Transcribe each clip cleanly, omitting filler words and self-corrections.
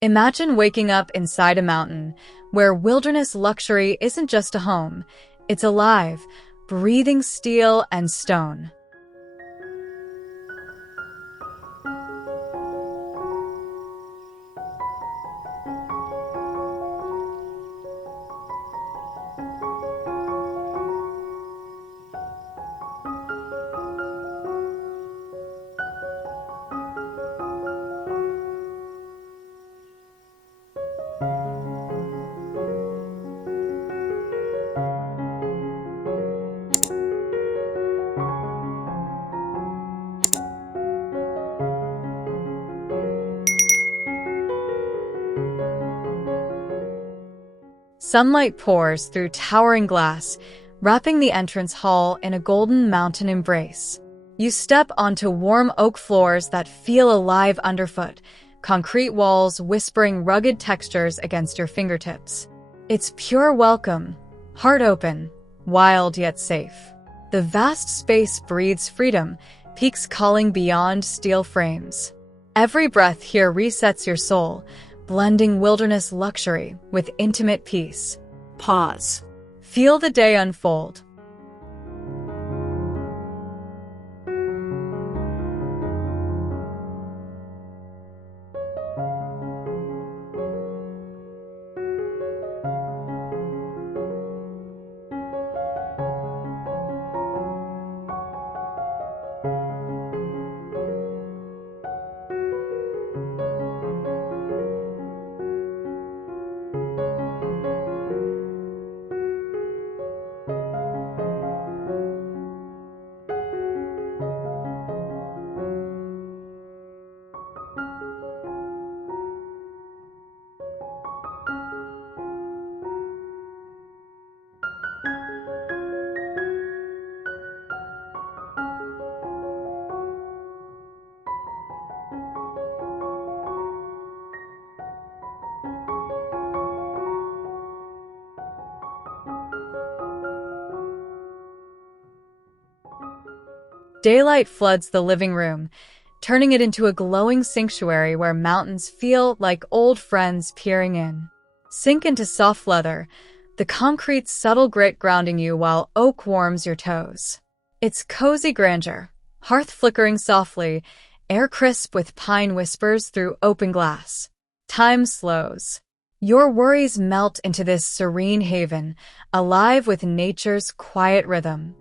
Imagine waking up inside a mountain where wilderness luxury isn't just a home, it's alive, breathing steel and stone. Sunlight pours through towering glass, wrapping the entrance hall in a golden mountain embrace. You step onto warm oak floors that feel alive underfoot, concrete walls whispering rugged textures against your fingertips. It's pure welcome, heart open, wild yet safe. The vast space breathes freedom, peaks calling beyond steel frames. Every breath here resets your soul, blending wilderness luxury with intimate peace. Pause. Feel the day unfold. Daylight floods the living room, turning it into a glowing sanctuary where mountains feel like old friends peering in. Sink into soft leather, the concrete's subtle grit grounding you while oak warms your toes. It's cozy grandeur, hearth flickering softly, air crisp with pine whispers through open glass. Time slows. Your worries melt into this serene haven, alive with nature's quiet rhythm.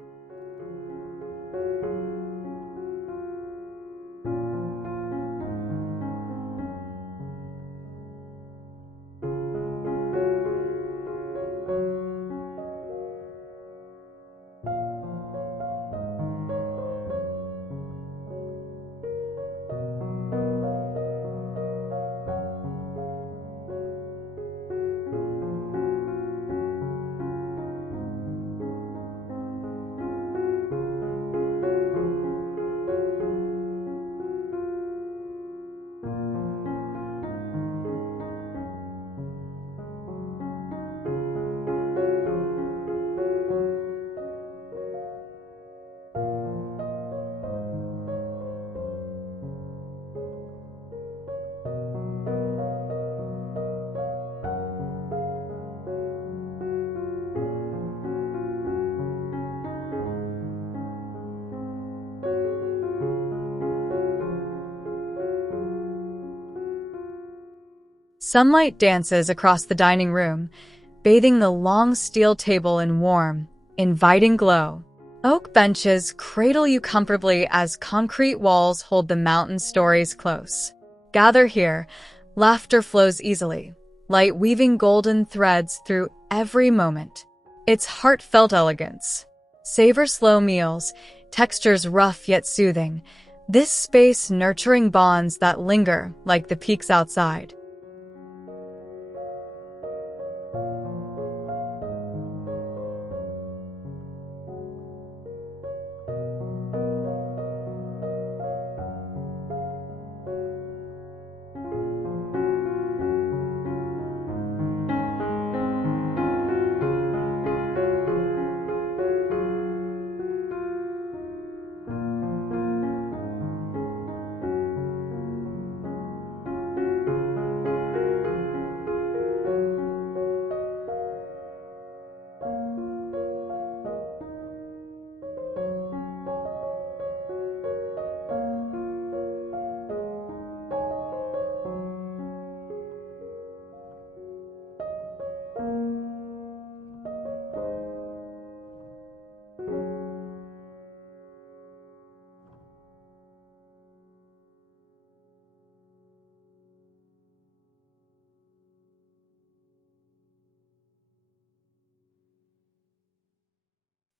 Sunlight dances across the dining room, bathing the long steel table in warm, inviting glow. Oak benches cradle you comfortably as concrete walls hold the mountain stories close. Gather here, laughter flows easily, light weaving golden threads through every moment. It's heartfelt elegance. Savor slow meals, textures rough yet soothing. This space nurturing bonds that linger like the peaks outside.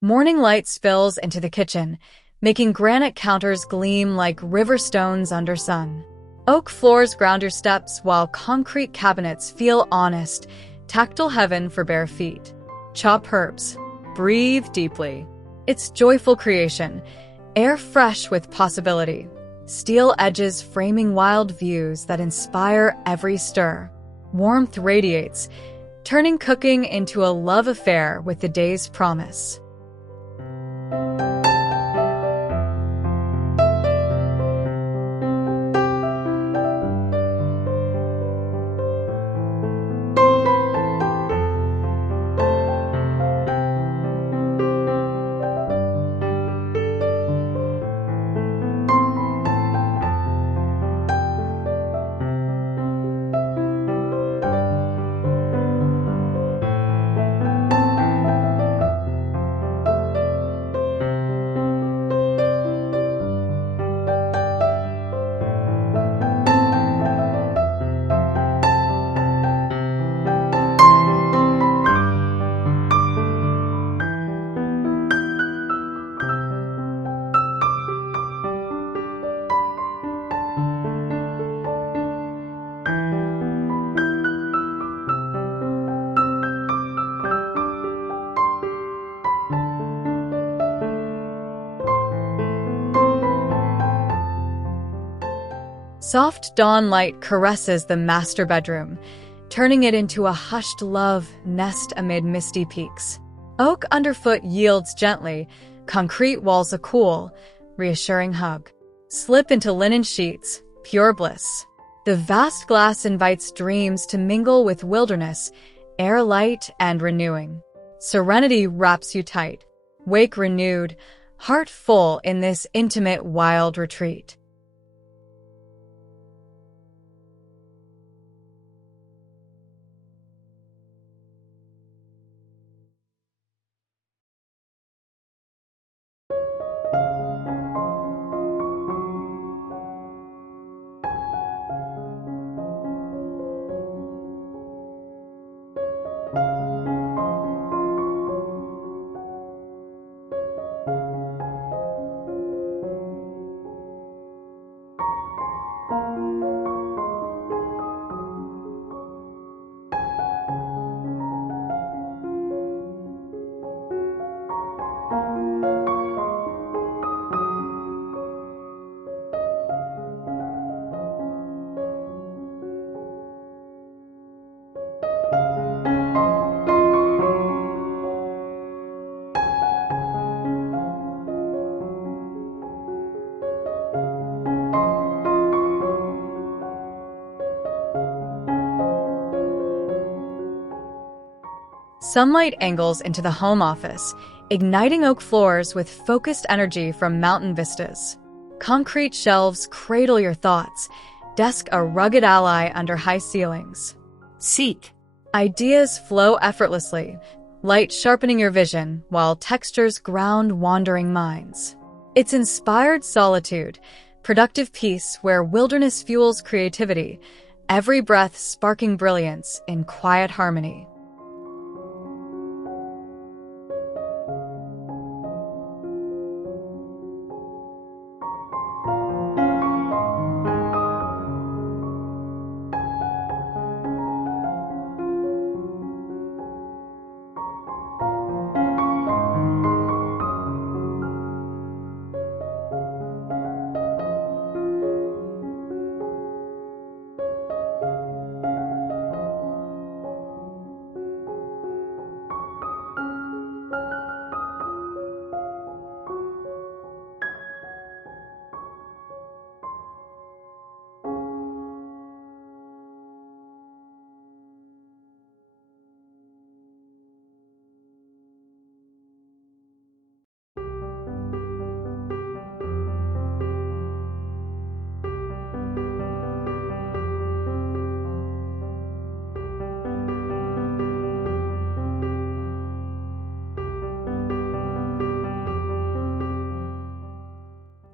Morning light spills into the kitchen, making granite counters gleam like river stones under sun. Oak floors ground your steps while concrete cabinets feel honest, tactile heaven for bare feet. Chop herbs. Breathe deeply. It's joyful creation, air fresh with possibility. Steel edges framing wild views that inspire every stir. Warmth radiates, turning cooking into a love affair with the day's promise. Soft dawn light caresses the master bedroom, turning it into a hushed love nest amid misty peaks. Oak underfoot yields gently, concrete walls a cool, reassuring hug. Slip into linen sheets, pure bliss. The vast glass invites dreams to mingle with wilderness, air light and renewing. Serenity wraps you tight. Wake renewed, heart full in this intimate wild retreat. Sunlight angles into the home office, igniting oak floors with focused energy from mountain vistas. Concrete shelves cradle your thoughts, desk a rugged ally under high ceilings. Seat. Ideas flow effortlessly, light sharpening your vision while textures ground wandering minds. It's inspired solitude, productive peace where wilderness fuels creativity, every breath sparking brilliance in quiet harmony.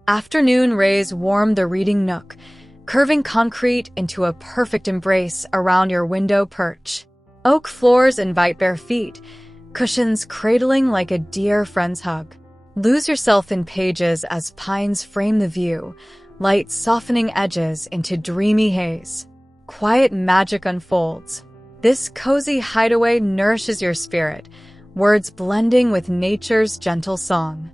Afternoon rays warm the reading nook, curving concrete into a perfect embrace around your window perch. Oak floors invite bare feet, cushions cradling like a dear friend's hug. Lose yourself in pages as pines frame the view, light softening edges into dreamy haze. Quiet magic unfolds. This cozy hideaway nourishes your spirit, words blending with nature's gentle song.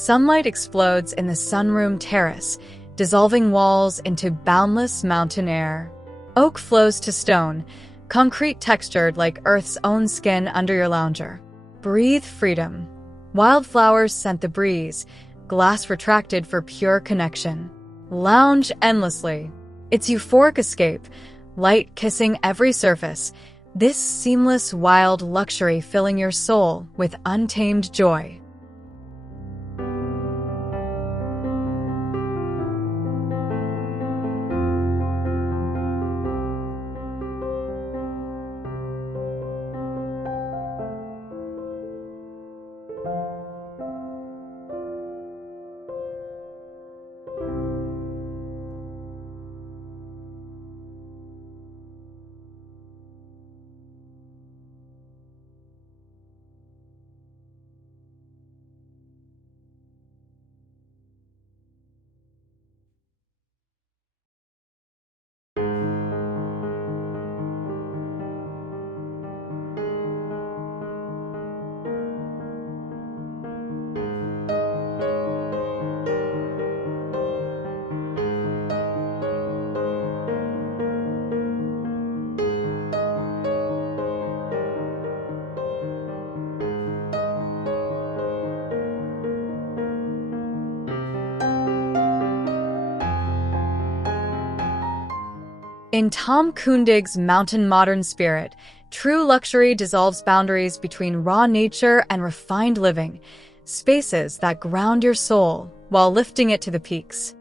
Sunlight explodes in the sunroom terrace, dissolving walls into boundless mountain air. Oak flows to stone, concrete textured like Earth's own skin under your lounger. Breathe freedom. Wildflowers scent the breeze, glass retracted for pure connection. Lounge endlessly. It's euphoric escape, light kissing every surface. This seamless, wild luxury filling your soul with untamed joy. In Tom Kundig's mountain modern spirit, true luxury dissolves boundaries between raw nature and refined living, spaces that ground your soul while lifting it to the peaks.